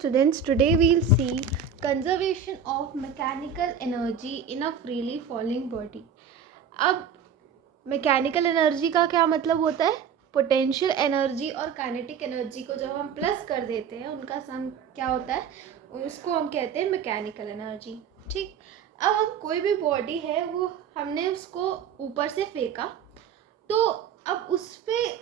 students, today we'll see conservation of mechanical energy in a freely falling body. अब mechanical energy का क्या मतलब होता है? पोटेंशियल एनर्जी और काइनेटिक एनर्जी को जब हम प्लस कर देते हैं उनका सम क्या होता है, उसको हम कहते हैं मैकेनिकल एनर्जी. ठीक, अब हम कोई भी बॉडी है वो हमने उसको ऊपर से फेंका, तो अब उस पर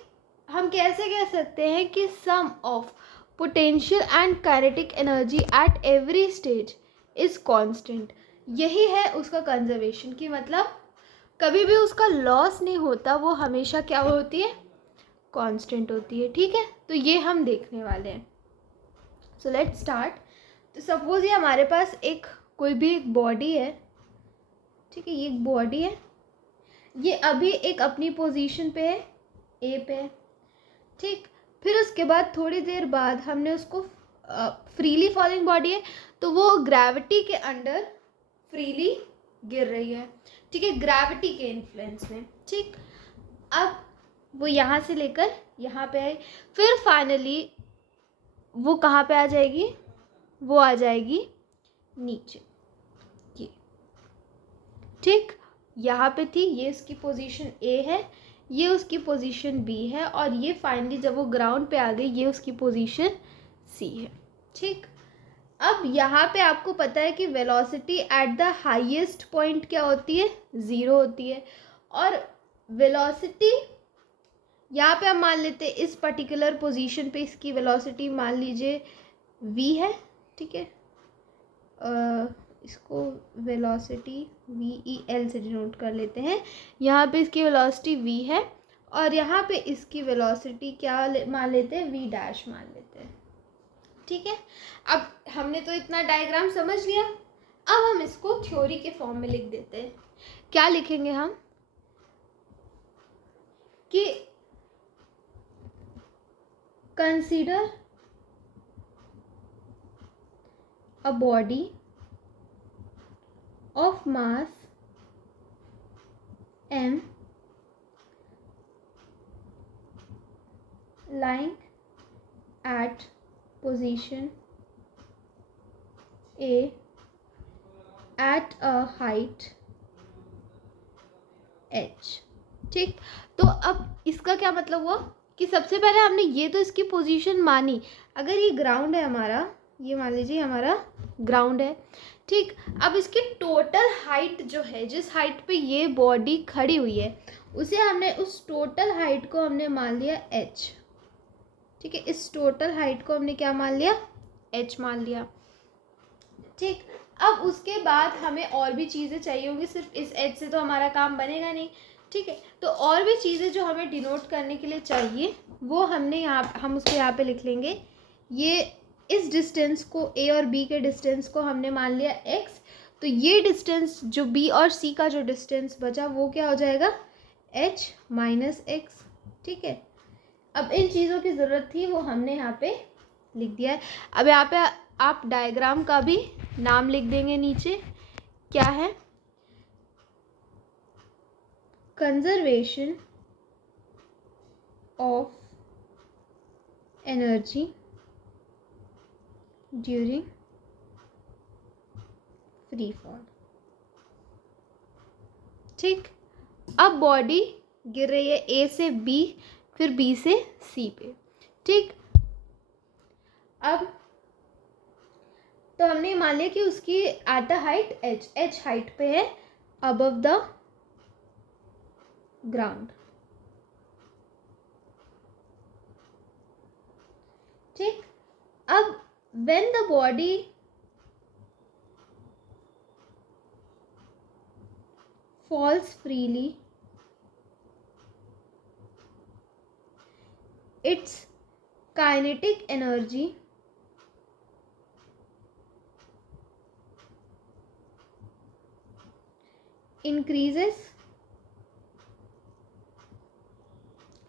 हम कैसे कह सकते हैं कि sum of potential and kinetic energy at every stage is constant. यही है उसका कंजर्वेशन की मतलब कभी भी उसका लॉस नहीं होता, वो हमेशा क्या होती है? कांस्टेंट होती है. ठीक है, तो ये हम देखने वाले हैं. So let's start. तो सपोज ये हमारे पास कोई भी एक बॉडी है. ठीक है, ये एक बॉडी है, ये अभी एक अपनी पोजीशन पे है, ए पे है. ठीक, फिर उसके बाद थोड़ी देर बाद हमने उसको फ्रीली फॉलिंग बॉडी है तो वो ग्रेविटी के अंडर फ्रीली गिर रही है. ठीक है, ग्रेविटी के इन्फ्लुएंस में. ठीक, अब वो यहाँ से लेकर यहाँ पे आई, फिर फाइनली वो कहाँ पे आ जाएगी? वो आ जाएगी नीचे. ये ठीक, यहाँ पे थी, ये इसकी पोजीशन ए है, ये उसकी पोजीशन बी है, और ये फाइनली जब वो ग्राउंड पे आ गई ये उसकी पोजीशन सी है. ठीक, अब यहाँ पे आपको पता है कि velocity at the highest point क्या होती है? 0 होती है. और वेलोसिटी यहाँ पे हम मान लेते हैं इस पर्टिकुलर पोजीशन पे इसकी वेलोसिटी मान लीजिए v है. ठीक है, इसको वेलोसिटी VEL से डिनोट कर लेते हैं. यहाँ पे इसकी वेलोसिटी v है और यहाँ पे इसकी वेलोसिटी क्या मान लेते हैं? v डैश मान लेते हैं. ठीक है, अब हमने तो इतना डायग्राम समझ लिया. अब हम इसको थ्योरी के फॉर्म में लिख देते हैं. क्या लिखेंगे हम? कि consider a body of mass m lying at position A at a height h. ठीक, तो अब इसका क्या मतलब हुआ कि सबसे पहले हमने ये तो इसकी पोजीशन मानी. अगर ये ग्राउंड है हमारा, ये मान लीजिए हमारा ग्राउंड है. ठीक, अब इसकी टोटल हाइट जो है, जिस हाइट पे ये बॉडी खड़ी हुई है, उसे हमने उस टोटल हाइट को हमने मान लिया h. ठीक है, इस टोटल हाइट को हमने क्या मान लिया? h मान लिया. ठीक, अब उसके बाद हमें और भी चीज़ें चाहिए होंगी, सिर्फ इस h से तो हमारा काम बनेगा नहीं. ठीक है, तो और भी चीज़ें जो हमें डिनोट करने के लिए चाहिए वो हमने हम उसको यहाँ पे लिख लेंगे. ये इस डिस्टेंस को, a और b के डिस्टेंस को हमने मान लिया x, तो ये डिस्टेंस जो b और c का जो डिस्टेंस बचा वो क्या हो जाएगा? h minus x. ठीक है, अब इन चीज़ों की ज़रूरत थी वो हमने यहाँ पे लिख दिया है. अब यहाँ पे आप डायग्राम का भी नाम लिख देंगे नीचे. क्या है? Conservation of energy during free fall. ठीक, अब बॉडी गिर रही है ए से बी, फिर बी से सी पे. ठीक, अब तो हमने मान लिया कि उसकी at the height h height पे है अबव द ग्राउंड. ठीक, अब when the body falls freely, its kinetic energy increases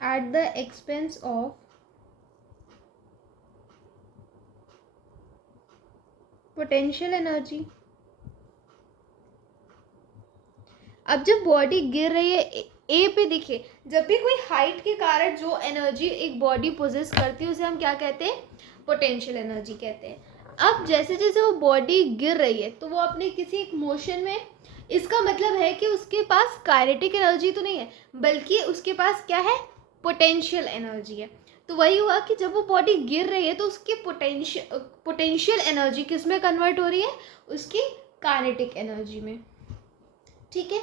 at the expense of potential energy. अब जब बॉडी गिर रही है ए पे, देखिए जब भी कोई हाइट के कारण जो एनर्जी एक बॉडी पोजेस करती है उसे हम क्या कहते हैं? पोटेंशियल एनर्जी कहते हैं. अब जैसे जैसे वो बॉडी गिर रही है तो वो अपने किसी एक मोशन में, इसका मतलब है कि उसके पास काइनेटिक एनर्जी तो नहीं है, बल्कि उसके पास क्या है, पोटेंशियल एनर्जी है। तो वही हुआ कि जब वो बॉडी गिर रही है तो उसकी पोटेंशियल एनर्जी किस में कन्वर्ट हो रही है, उसकी काइनेटिक एनर्जी में। ठीक है,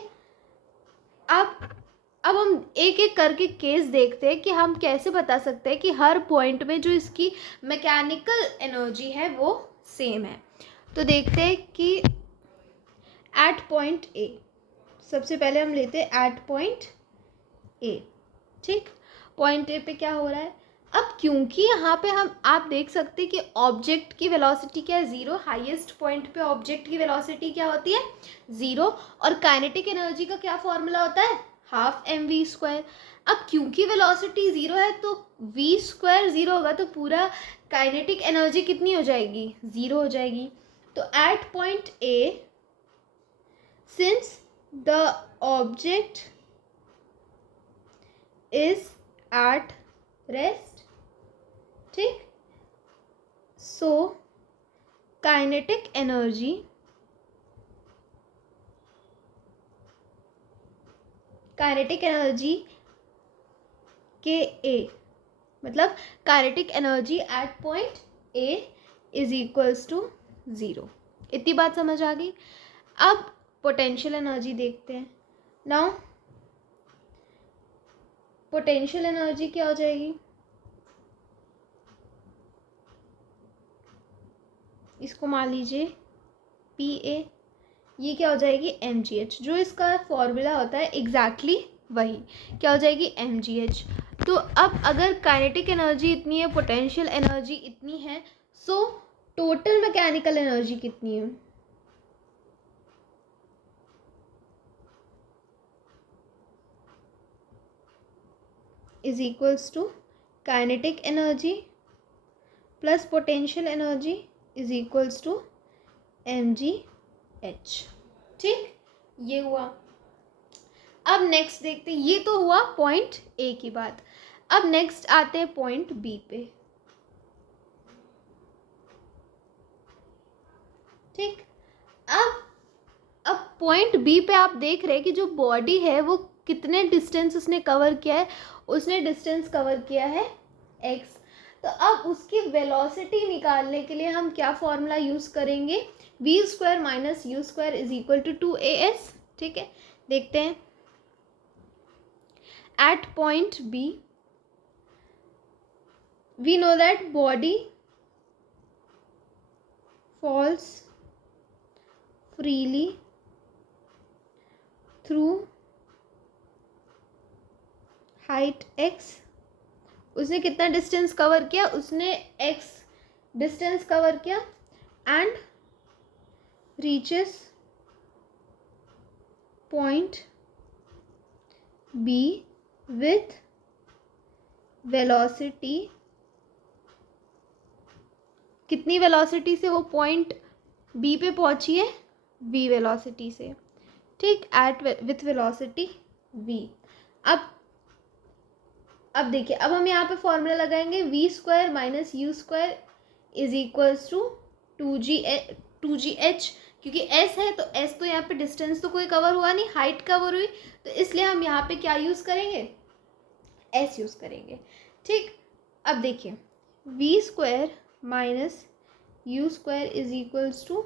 अब हम एक एक करके केस देखते हैं कि हम कैसे बता सकते हैं कि हर पॉइंट में जो इसकी मैकेनिकल एनर्जी है वो सेम है। तो देखते हैं कि एट पॉइंट ए, सबसे पहले हम लेते हैं एट पॉइंट ए। ठीक, पॉइंट ए पे क्या हो रहा है, अब क्योंकि यहाँ पे हम आप देख सकते हैं कि ऑब्जेक्ट की वेलोसिटी क्या है, ज़ीरो। हाईएस्ट पॉइंट पे ऑब्जेक्ट की वेलोसिटी क्या होती है, ज़ीरो। और काइनेटिक एनर्जी का क्या फॉर्मूला होता है, हाफ एम वी स्क्वायर। अब क्योंकि वेलोसिटी ज़ीरो है तो वी स्क्वायर ज़ीरो होगा, तो पूरा काइनेटिक एनर्जी कितनी हो जाएगी, ज़ीरो हो जाएगी। तो at point A, since the object is at rest, ठीक, सो काइनेटिक एनर्जी के ए, मतलब kinetic energy at point A is equals to zero. इतनी बात समझ आ गई। अब पोटेंशियल एनर्जी देखते हैं। नाउ पोटेंशियल एनर्जी क्या हो जाएगी, इसको मान लीजिए पी ए, ये क्या हो जाएगी एम जी एच, जो इसका फॉर्मूला होता है एग्जैक्टली वही क्या हो जाएगी एम जी एच। तो अब अगर काइनेटिक एनर्जी इतनी है, पोटेंशियल एनर्जी इतनी है, सो टोटल मैकेनिकल एनर्जी कितनी है, is equals to kinetic energy plus potential energy is equals to m ji h. ठीक, ये हुआ। अब नेक्स्ट देखते हैं, ये तो हुआ पॉइंट ए की बात। अब नेक्स्ट आते हैं पॉइंट बी पे। ठीक, अब पॉइंट बी पे आप देख रहे हैं कि जो बॉडी है वो कितने डिस्टेंस उसने कवर किया है, उसने डिस्टेंस कवर किया है x। तो अब उसकी वेलोसिटी निकालने के लिए हम क्या फॉर्मूला यूज़ करेंगे, v square minus u square is equal to 2as। ठीक है, देखते हैं। At point B we know that body falls freely through height x। उसने कितना डिस्टेंस कवर किया, उसने x डिस्टेंस कवर किया and reaches point b with velocity, कितनी वेलोसिटी से वो पॉइंट b पे पहुंची है, v वेलोसिटी से। ठीक, एट विथ वेलोसिटी v। अब देखिए, अब हम यहाँ पे फॉर्मूला लगाएंगे v square minus u square is equals to two g h, क्योंकि एस है तो एस तो यहाँ पे डिस्टेंस तो कोई कवर हुआ नहीं, हाइट कवर हुई, तो इसलिए हम यहाँ पे क्या यूज़ करेंगे, एस यूज़ करेंगे। ठीक, अब देखिए v square minus u square is equals to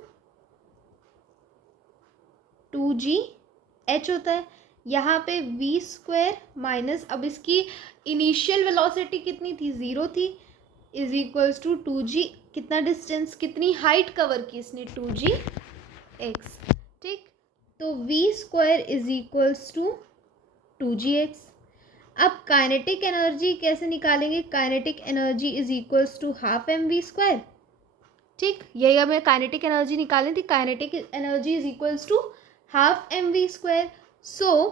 2gh होता है। यहाँ पे वी स्क्वायर माइनस, अब इसकी इनिशियल वेलोसिटी कितनी थी, ज़ीरो थी, इज इक्वल्स टू 2g, कितना डिस्टेंस, कितनी हाइट कवर की इसने, 2gx। ठीक, तो v square is equals to 2gx। अब काइनेटिक एनर्जी कैसे निकालेंगे, kinetic energy is equals to half m v square. ठीक, यही हमें काइनेटिक एनर्जी निकालनी थी, kinetic energy is equals to half m v square. So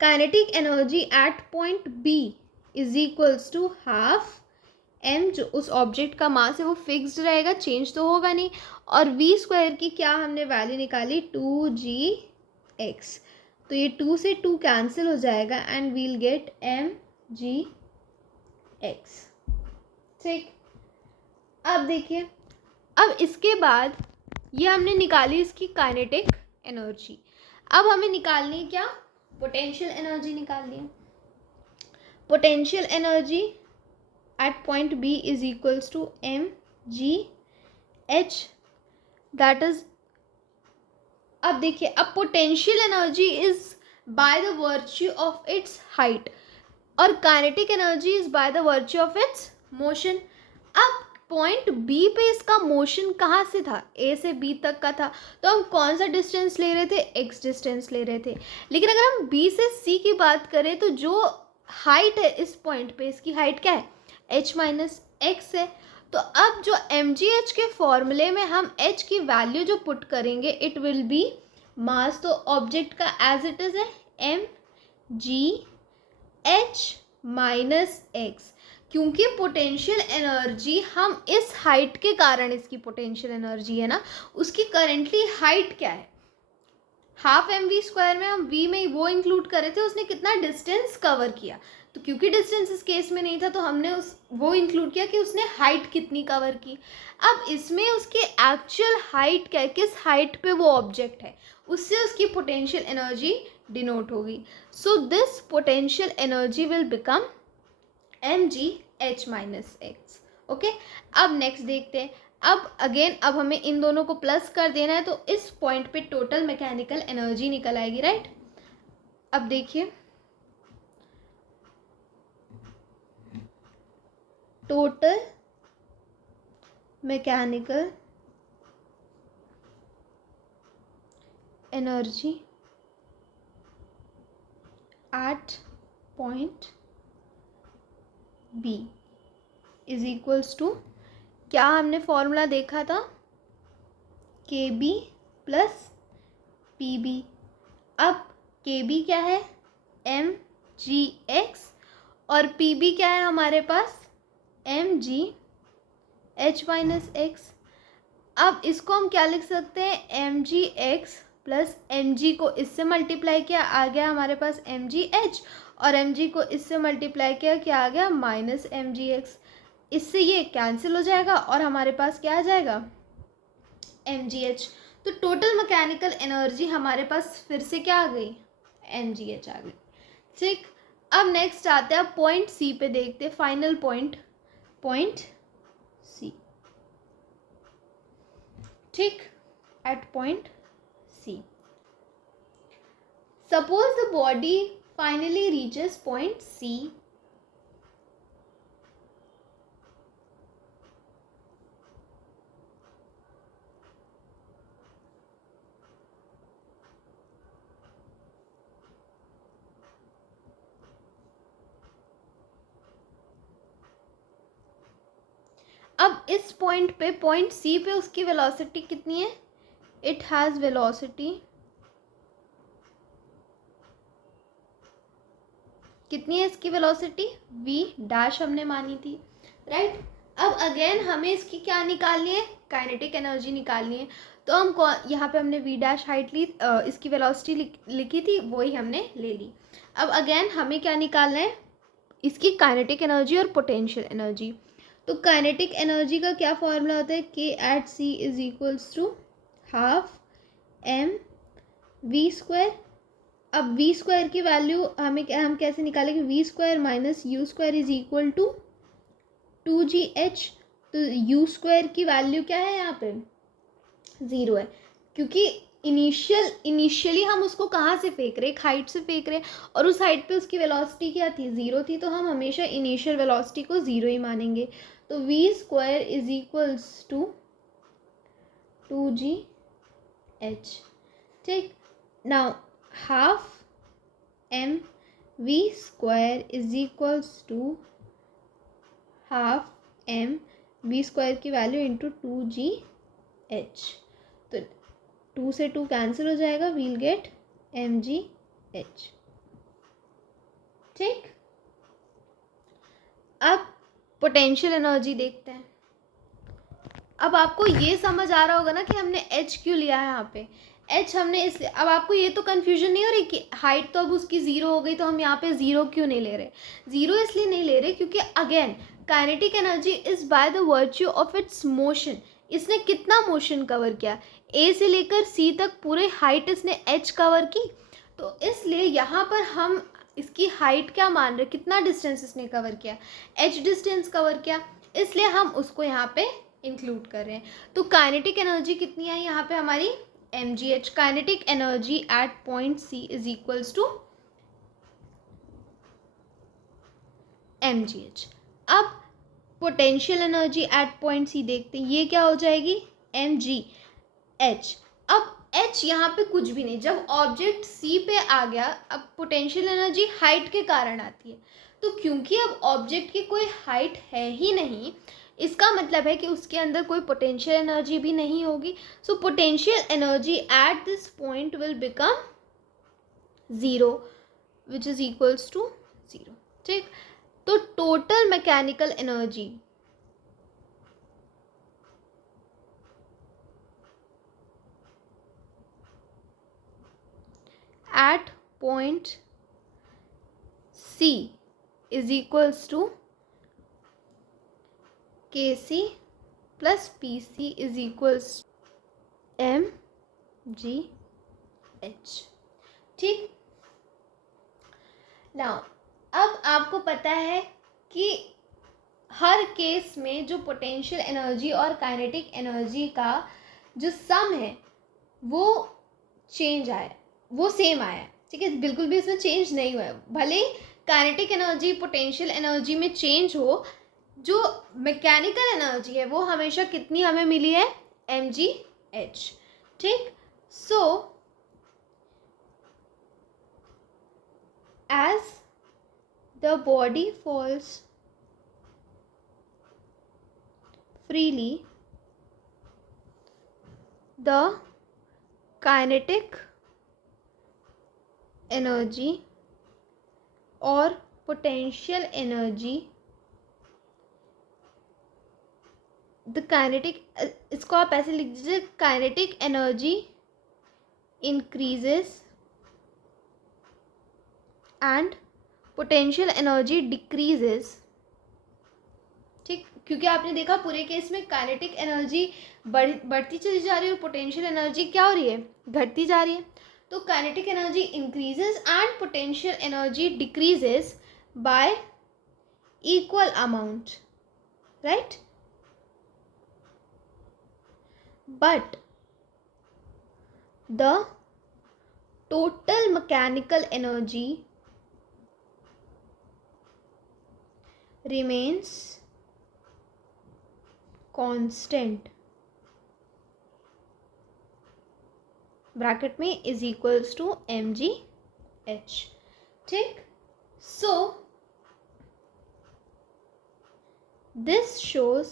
kinetic energy at point B is equals to half m, जो उस object का मास है वो फिक्स्ड रहेगा, चेंज तो होगा नहीं, और वी स्क्वायर की क्या हमने वैल्यू निकाली, 2gx। तो ये 2 से 2 कैंसिल हो जाएगा एंड वील गेट mgx। ठीक, अब देखिए अब इसके बाद ये हमने निकाली इसकी काइनेटिक एनर्जी। अब हमें निकालनी है क्या, पोटेंशियल एनर्जी निकालनी है। Potential energy at point B is equals to mgh, that is, अब देखिए, अब potential energy is by the virtue of its height और kinetic energy is by the virtue of its motion. अब point B पे इसका motion कहाँ से था, ए से बी तक का था, तो हम कौन सा डिस्टेंस ले रहे थे, एक्स डिस्टेंस ले रहे थे। लेकिन अगर हम बी से सी की बात करें तो जो हाइट है इस पॉइंट पे, इसकी हाइट क्या है, h माइनस एक्स है। तो अब जो mgh के फॉर्मूले में हम h की वैल्यू जो पुट करेंगे इट विल बी मास, तो ऑब्जेक्ट का एज इट इज है mgh माइनस एक्स, क्योंकि पोटेंशियल एनर्जी हम इस हाइट के कारण, इसकी पोटेंशियल एनर्जी है ना, उसकी करेंटली हाइट क्या है, हाफ एम वी स्क्वायर में हम v में वो इंक्लूड कर रहे थे, उसने कितना डिस्टेंस कवर किया, तो क्योंकि डिस्टेंस इस केस में नहीं था तो हमने वो इंक्लूड किया कि उसने हाइट कितनी कवर की। अब इसमें उसकी एक्चुअल हाइट क्या है, किस हाइट पे वो ऑब्जेक्ट है, उससे उसकी पोटेंशियल एनर्जी डिनोट होगी। So this potential energy will become mgh minus x. Okay, अब नेक्स्ट देखते हैं। अब अगेन, अब हमें इन दोनों को प्लस कर देना है, तो इस पॉइंट पे टोटल मैकेनिकल एनर्जी निकल आएगी, राइट। अब देखिए, total mechanical energy at point B is equals to, क्या हमने फॉर्मूला देखा था, के बी प्लस पी बी। अब के बी क्या है, एम जी एक्स, और पी बी क्या है हमारे पास, एम जी एच माइनस एक्स। अब इसको हम क्या लिख सकते हैं, M G X plus M G को इससे मल्टीप्लाई किया, आ गया हमारे पास एम जी एच, और एम जी को इससे मल्टीप्लाई किया, क्या आ गया, माइनस एम जी एक्स। इससे ये कैंसिल हो जाएगा और हमारे पास क्या आ जाएगा, एम जी एच। तो टोटल मैकेनिकल एनर्जी हमारे पास फिर से क्या आ गई, एम जी एच आ गई। ठीक, अब नेक्स्ट आते हैं पॉइंट सी पे, देखते हैं फाइनल पॉइंट, पॉइंट सी। ठीक, at point C, suppose the body finally reaches point C, अब इस पॉइंट पे, पॉइंट सी पे उसकी वेलोसिटी कितनी है, इट हैज़ वेलोसिटी कितनी है, इसकी वेलोसिटी v डैश हमने मानी थी, राइट। अब अगेन हमें इसकी क्या निकालनी है, काइनेटिक एनर्जी निकालनी है। तो हम यहाँ पे हमने v डैश हाइट ली, इसकी वेलोसिटी लिखी थी, वही हमने ले ली। अब अगेन हमें क्या निकालना है, इसकी काइनेटिक एनर्जी और पोटेंशियल एनर्जी। तो काइनेटिक एनर्जी का क्या फॉर्मूला होता है, K at C is equals to half m v square. अब वी स्क्वायर की वैल्यू हम कैसे निकालेंगे, v square minus u square is equal to 2gh। तो यू स्क्वायर की वैल्यू क्या है यहाँ पे, 0 है, क्योंकि इनिशियली हम उसको कहाँ से फेंक रहे, एक हाइट से फेंक रहे, और उस हाइट पे उसकी वेलोसिटी क्या थी, 0 थी, तो हम हमेशा इनिशियल वेलोसिटी को 0 ही मानेंगे। तो v square is equals to 2gh। ठीक, now half m v square is equals to half m v square की वैल्यू इंटू 2gh। तो 2 से 2 कैंसिल हो जाएगा, वील गेट mgh। ठीक, अब पोटेंशियल एनर्जी देखते हैं। अब आपको ये समझ आ रहा होगा ना कि हमने h क्यों लिया है यहाँ पे, h हमने इसलिए, अब आपको ये तो कन्फ्यूजन नहीं हो रही कि हाइट तो अब उसकी 0 हो गई, तो हम यहाँ पे 0 क्यों नहीं ले रहे, 0 इसलिए नहीं ले रहे क्योंकि again kinetic energy is by the virtue of its motion, इसने कितना मोशन कवर किया, ए से लेकर सी तक पूरे हाइट इसने एच कवर की, तो इसलिए यहाँ पर हम इसकी हाइट क्या मान रहे, कितना डिस्टेंस इसने कवर किया, एच डिस्टेंस कवर किया, इसलिए हम उसको यहाँ पे इंक्लूड कर रहे हैं। तो काइनेटिक एनर्जी कितनी आई यहाँ पे हमारी, mgh। Kinetic energy at point C is equals to mgh। अब potential energy at point C देखते हैं, ये क्या हो जाएगी, mgh। अब h यहाँ पे कुछ भी नहीं, जब ऑब्जेक्ट c पे आ गया, अब पोटेंशियल एनर्जी हाइट के कारण आती है, तो क्योंकि अब ऑब्जेक्ट की कोई हाइट है ही नहीं, इसका मतलब है कि उसके अंदर कोई पोटेंशियल एनर्जी भी नहीं होगी। So potential energy at this point will become zero, which is equals to zero. ठीक, तो total mechanical energy at point C is equals to Kc plus Pc is equals mgh। ठीक, now अब आपको पता है कि हर केस में जो पोटेंशियल एनर्जी और काइनेटिक एनर्जी का जो सम है वो चेंज आया, वो सेम आया। ठीक है, बिल्कुल भी इसमें चेंज नहीं हुआ है, भले काइनेटिक एनर्जी पोटेंशियल एनर्जी में चेंज हो, जो मैकेनिकल एनर्जी है वो हमेशा कितनी हमें मिली है, mgh। ठीक, सो as the body falls freely, the kinetic energy और potential energy, the kinetic, इसको आप ऐसे लिख दीजिए, kinetic energy increases and potential energy decreases। ठीक, क्योंकि आपने देखा पूरे केस में काइनेटिक एनर्जी बढ़ती चली जा रही है और पोटेंशियल एनर्जी क्या हो रही है, घटती जा रही है। तो kinetic energy increases and potential energy decreases y equal amount, right. But the total mechanical energy remains constant, bracket में इज इक्वल्स टू mgh। ठीक, so this shows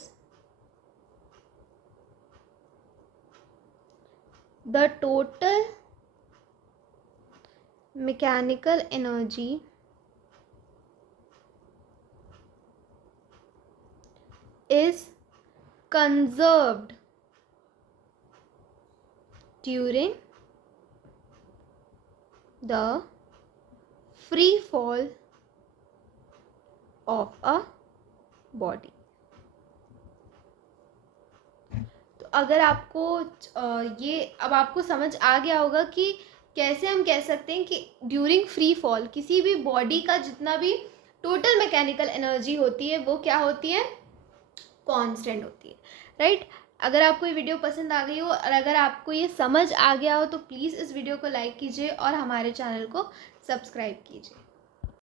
the total mechanical energy is conserved during the free fall of a body। तो अगर आपको ये अब आपको समझ आ गया होगा कि कैसे हम कह सकते हैं कि ड्यूरिंग फ्री फॉल किसी भी बॉडी का जितना भी टोटल मैकेनिकल एनर्जी होती है वो क्या होती है, कांस्टेंट होती है, राइट। अगर आपको ये वीडियो पसंद आ गई हो और अगर आपको ये समझ आ गया हो तो प्लीज़ इस वीडियो को लाइक कीजिए और हमारे चैनल को सब्सक्राइब कीजिए।